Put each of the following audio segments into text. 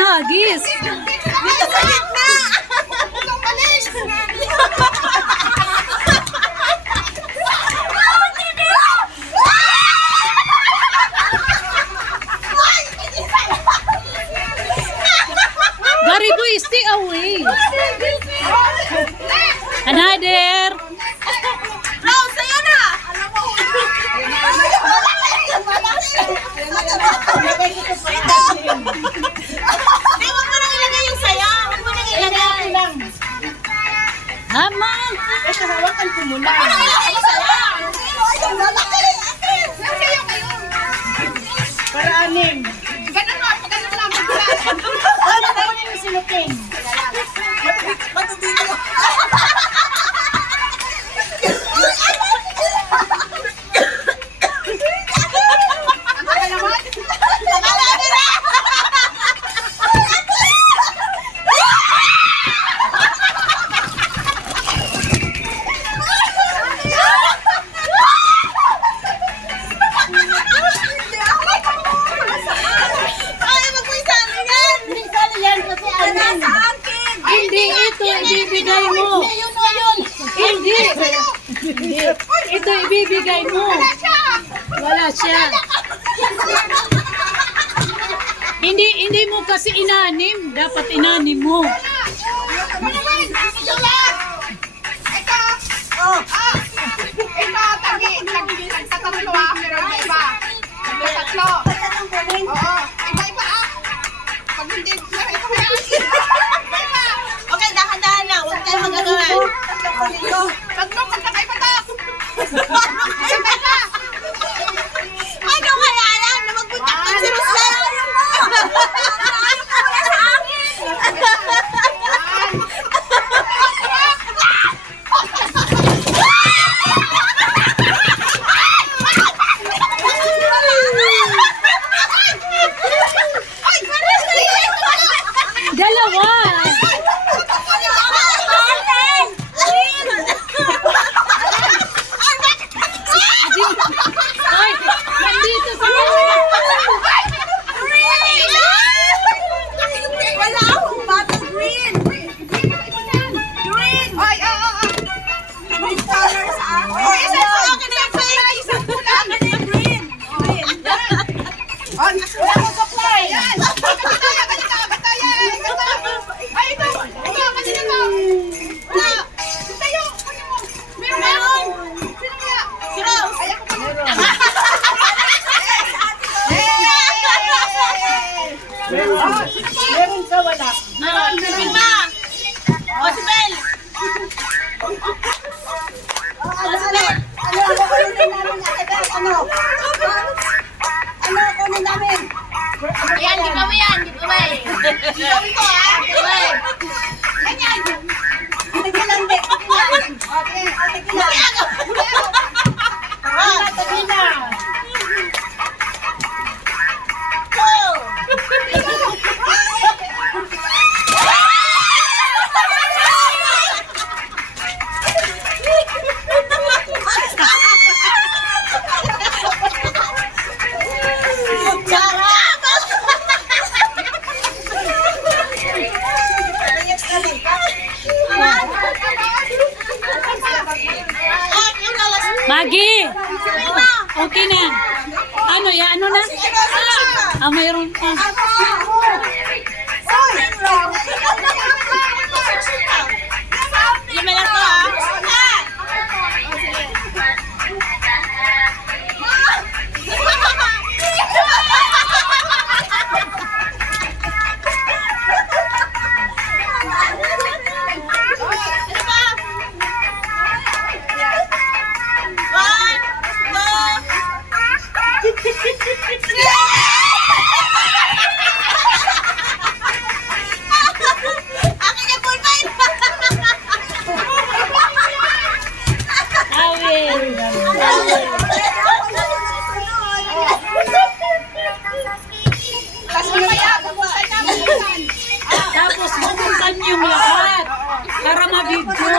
hagis. Dito sa gitna! Itong balis! Gary boy, stay away. Another. Now, sa'yo na! Di, wag mo nang ilagay yung saya. Wag mo nang ilagay. Hama. Ito, hawakan ko muna. Wag mo nang ilagay yung saya. Ayun, lalaki. Nasaya kayo. Para anim. Ganun mo, ganun lang. Ano naman yung sinuking? Matutino. Hindi ito ibibigay mo. Hindi. Hindi. Ito ibibigay mo. Wala siya. Hindi mo kasi inanim. Dapat inanim mo. Okay, dahan-dahan lang. Huwag tayo magagawa. Ano kaya yan? Na magpunta pa si Rosel. Dalawa. Ay, nandito sa Wala akong bottle green. Green. Ay, green colors Oh, isa sa akin na yung pink. Isa ko lang. Green. Wala akong supply. Yan. Ay, ito. Kasi ito. Wala. Tayo. Meron. Sino kaya? Si Rose. Ay, ako pa. Meron ka wala. Meron na. O, si Bel. Ayan, di kami yan. Di kami. Di kami ko, ha? Di kami. Ganyan. Tigilan, di. Tigilan. Tigilan. Tagina. Maggie. Okay na. Ano ya? Ano na? Mayroon pa. Lima lang to, ha? Akin yung pulpain! Awil. Tapos bubuksan yung lahat para mabidyo.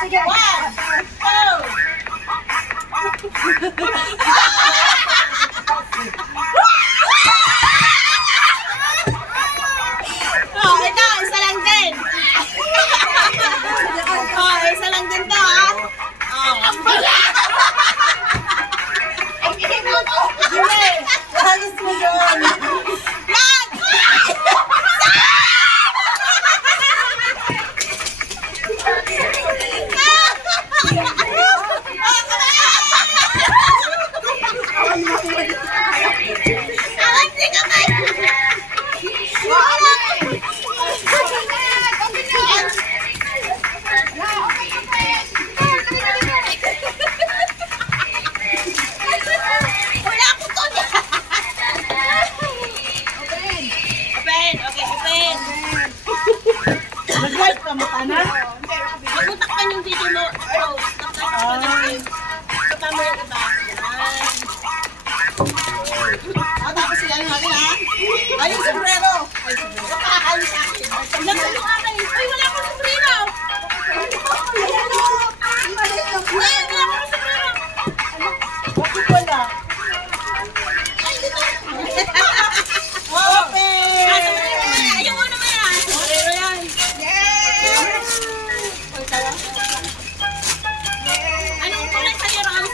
sige. 1, 2. Oh, ito, isa lang din. Oh, isa lang din to, ha? Oh. Sige, halos mo yun. Yan! Wala ko to niya. Open. Okay, open. Nag-live ka mo, Ana? Magutakpan yung video mo. Rose. Takpan mo yung iba. Yan. Tapos sila yung natin, ha? Ay, yung sombrero. Ay, sombrero. Nakakali sa akin. Nagulong akin. Ay, wala akong sombrero. Ayan, o. Ngayon, wala akong sombrero. Bakit wala? Ay, dito. Open. Ayaw mo naman, ha? Sombrero yan. Anong kulay sa'yo, Ron?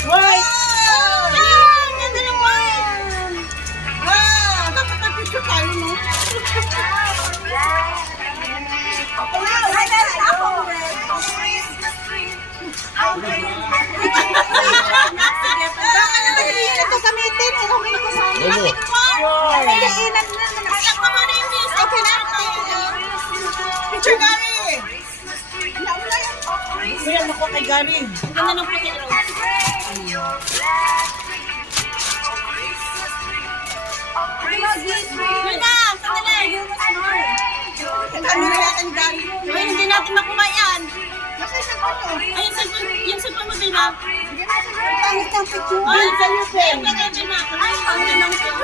White! Yan! Ganda ng white! Wow! Dapat nag-picture tayo, no? Sige, baka naman hindi ito gamitin. Okay na kasama. Bakit po? Kailangan na naman. Anak mo muna yung music. Okay na. Picture kami! Siya mo ko kay Gary. Ang ganda ng puti, Rose. Muna, sandali. Ang camera natin, Gary. Ay, hindi natin makuha yan. Ay, yung cellphone mo, Bilma. Pangit ng picture. Ay, sa'yo, Ben. Ay, Bilma. Ay, pangit ng picture.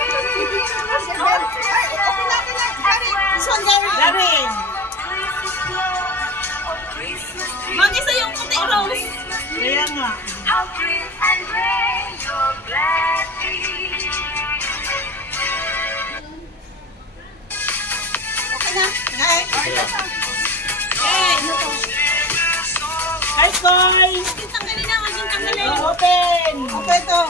This one, Gary. Gary! Mag-isa yung puti, Rose. Kaya nga. Okay na. Hi. Hi, Koy! Huwag yung tanggalin na, huwag yung tanggalin. Open! Okay to.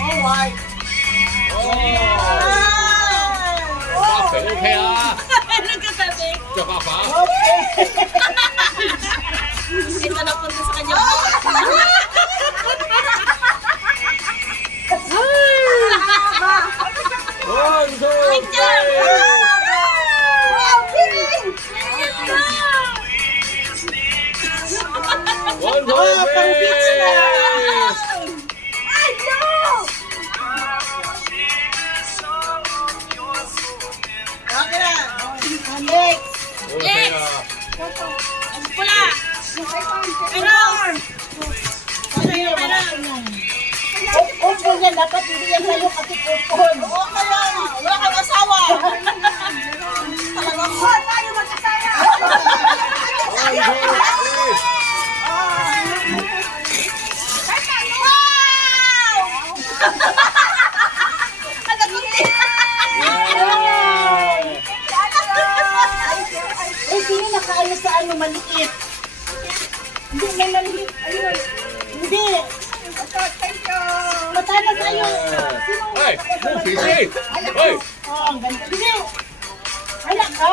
Oh, white! Ba, 肥 OK 啊， Nagkatabi. 叫爸爸。 Okay! Ito na punta sa kanya. One, two, Picture! three. Wow, kidding! One, two, Oh, pang beach na! three. Ay, no! Okay na. Next! OK 啊， Ang pula. Pero, Upon yan, dapat hindi yan sa'yo kasi upon. oo kaya, wala kang asawa. Talagang, tayo magkasaya. one, two, three. Wow! Ang nagunti. Eh, sino nakaano sa ano, maliit? Hindi, may maliit. Ayun. Hindi. Matana sa'yo. Sino? 哎，不脾气，哎， Oh, ang ganda. Hindi. Wala ka?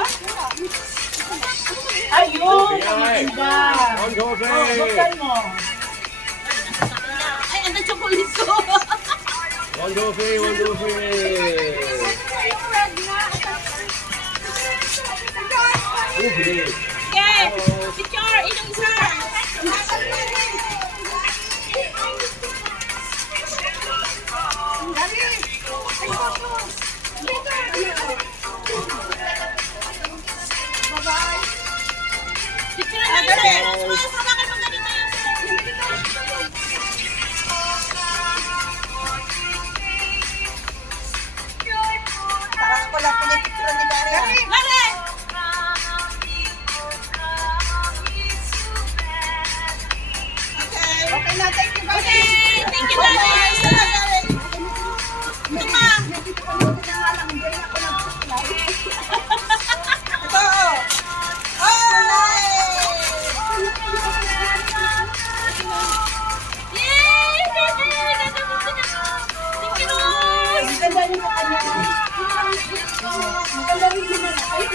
Ayun, ang ganda. one, two, Oh, three. buksan mo. Ay, ang chocolate ko. One, two, three, one, two, three. 不脾气。 Okay, picture, ilang isa. Picture na isa. Sama kayo mag ganito yun.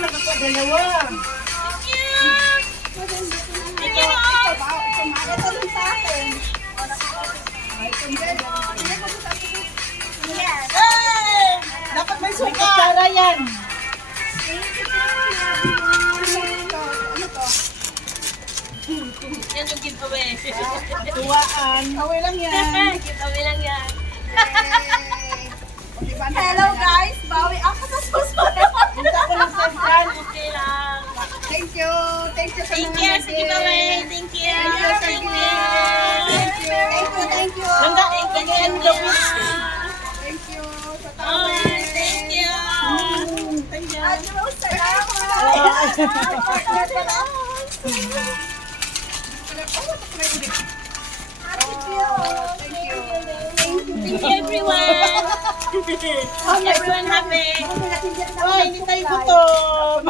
nakakuha dalawa. Thank you. Ito rin sa akin. Yes. Hey! Dapat may suka. Para yan. Yan yung giveaway. Tuwaan. Away lang yan. Giveaway lang yan. Hello guys, bawi ako sa susunod. Punta ko lang sa dyan. Okay lang. Thank you. Thank you sa Thank mga you sa giveaway. Thank you. Thank you. Thank you. Ganda. Thank you. Thank you. Thank you. Sa Oh, tawag. thank you. Thank you. Adios, salamat. Thank you everyone. Everyone happy. Ay, hindi tayo gutom.